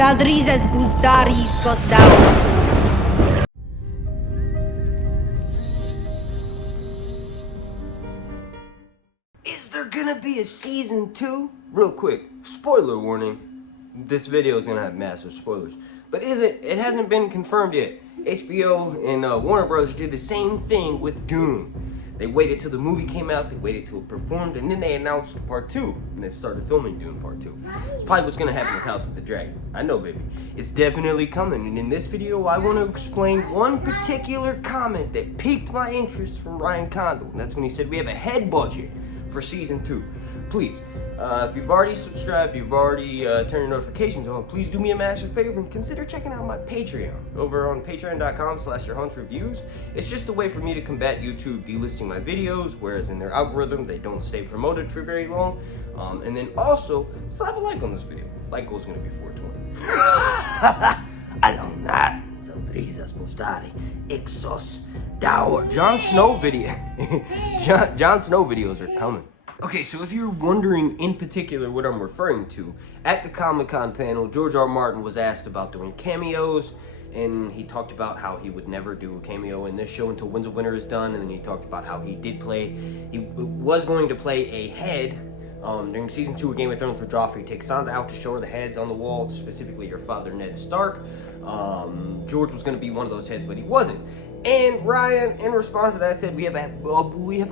Zaldrizes buzdaris gosdau. Is there gonna be a season 2? Real quick, spoiler warning. This video is gonna have massive spoilers. But it hasn't been confirmed yet. HBO and Warner Bros. Did the same thing with Dune. They waited till the movie came out, they waited till it performed, and then they announced part 2. And they started filming Dune part 2. It's probably what's gonna happen with House of the Dragon. I know, baby. It's definitely coming, and in this video, I want to explain one particular comment that piqued my interest from Ryan Condal. And that's when he said we have a head budget for season 2. Please, if you've already subscribed, you've already turned your notifications on, please do me a massive favor and consider checking out my Patreon over on patreon.com/yourhuntsreviews. It's just a way for me to combat YouTube delisting my videos, whereas in their algorithm, they don't stay promoted for very long. And then also, slap a like on this video. Like goal is going to be 420. Along that, Zaldrizes buzdaris exos dour. Jon Snow video. Jon Snow videos are coming. Okay, so if you're wondering in particular what I'm referring to, at the Comic-Con panel, George R. Martin was asked about doing cameos, and he talked about how he would never do a cameo in this show until Winds of Winter is done, and then he talked about how he was going to play a head during season 2 of Game of Thrones where Joffrey takes Sansa out to show her the heads on the wall, specifically her father Ned Stark. George was going to be one of those heads, but he wasn't. And Ryan, in response to that, said we have a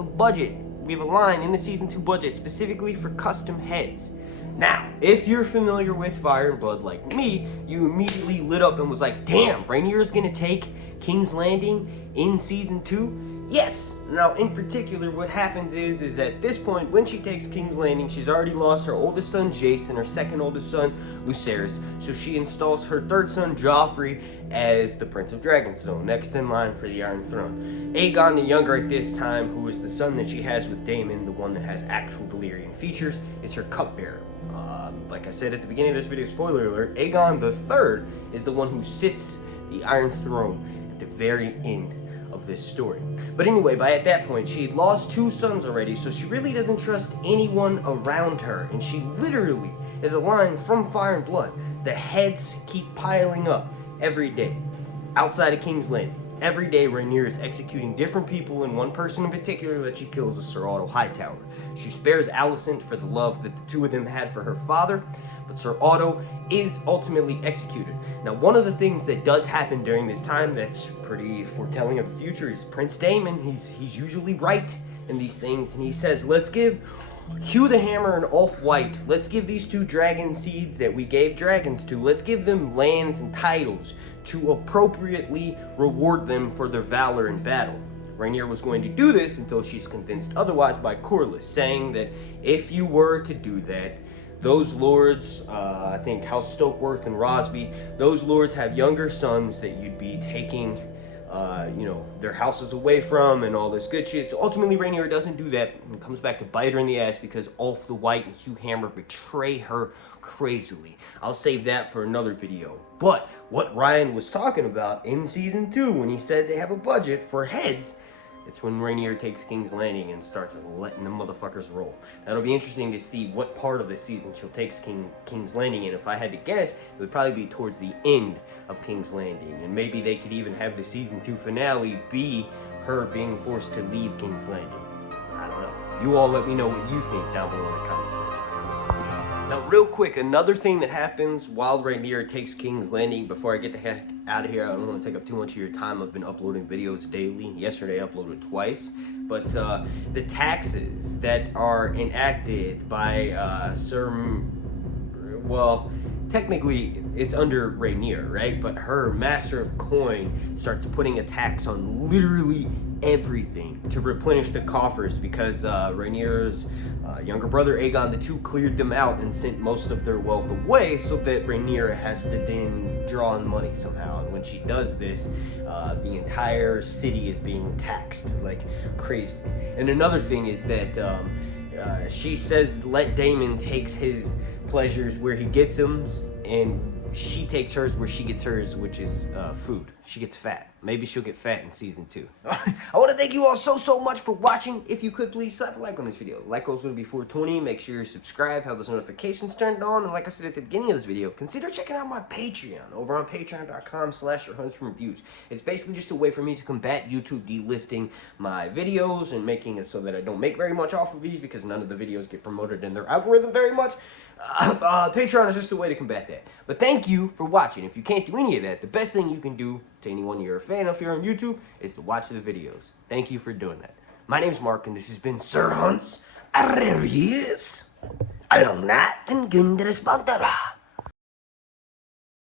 budget. We have a line in the season 2 budget specifically for custom heads. Now, if you're familiar with Fire and Blood like me, you immediately lit up and was like, damn, Rhaenyra's gonna take King's Landing in season 2? Yes. Now, in particular, what happens is at this point, when she takes King's Landing, she's already lost her oldest son, Jason, her second oldest son, Viserys. So she installs her third son, Joffrey, as the Prince of Dragonstone, next in line for the Iron Throne. Aegon the Younger at this time, who is the son that she has with Daemon, the one that has actual Valyrian features, is her cupbearer. Like I said at the beginning of this video, spoiler alert, Aegon the Third is the one who sits the Iron Throne at the very end of this story. But anyway, at that point, she had lost 2 sons already, so she really doesn't trust anyone around her, and she literally is a line from Fire and Blood. The heads keep piling up every day outside of King's Landing. Every day, Rhaenyra is executing different people, and one person in particular that she kills is Sir Otto Hightower. She spares Alicent for the love that the two of them had for her father, but Sir Otto is ultimately executed. Now, one of the things that does happen during this time that's pretty foretelling of the future is Prince Daemon. He's usually right in these things, and he says, let's give Hugh the Hammer and Off-White, let's give these 2 dragon seeds that we gave dragons to, let's give them lands and titles to appropriately reward them for their valor in battle. Rhaenyra was going to do this until she's convinced otherwise by Corlys, saying that if you were to do that, those lords, I think House Stokeworth and Rosby, those lords have younger sons that you'd be taking their houses away from and all this good shit. So ultimately, Rhaenyra doesn't do that and comes back to bite her in the ass because Ulf the White and Hugh Hammer betray her crazily. I'll save that for another video. But what Ryan was talking about in season 2 when he said they have a budget for heads, it's when Rhaenyra takes King's Landing and starts letting the motherfuckers roll. That'll be interesting to see what part of the season she'll take King's Landing in. If I had to guess, it would probably be towards the end of King's Landing. And maybe they could even have the season 2 finale be her being forced to leave King's Landing. I don't know. You all let me know what you think down below in the comments section. Now, real quick, another thing that happens while Rhaenyra takes King's Landing, before I get the heck out of here, I don't want to take up too much of your time. I've been uploading videos daily. Yesterday I uploaded twice. But the taxes that are enacted by technically it's under Rhaenyra, right? But her Master of Coin starts putting a tax on literally everything to replenish the coffers because Rhaenyra's younger brother Aegon II cleared them out and sent most of their wealth away, so that Rhaenyra has to then draw in money somehow. And when she does this, the entire city is being taxed like crazy. And another thing is that she says let Daemon takes his pleasures where he gets them, and she takes hers where she gets hers, which is food. she gets fat. Maybe she'll get fat in season 2. I want to thank you all so much for watching. If you could, please slap a like on this video. Like goes will be 420. Make sure you're subscribed, have those notifications turned on. And like I said at the beginning of this video, consider checking out my Patreon over on patreon.com/YourHuntsReviews. It's basically just a way for me to combat YouTube delisting my videos and making it so that I don't make very much off of these because none of the videos get promoted in their algorithm very much. Patreon is just a way to combat that. But thank you for watching. If you can't do any of that, the best thing you can do to anyone you're a fan of here on YouTube is to watch the videos. Thank you for doing that. My name's Mark, and this has been Sir Hunts Reviews. I am not in Gundaris Pantaloon.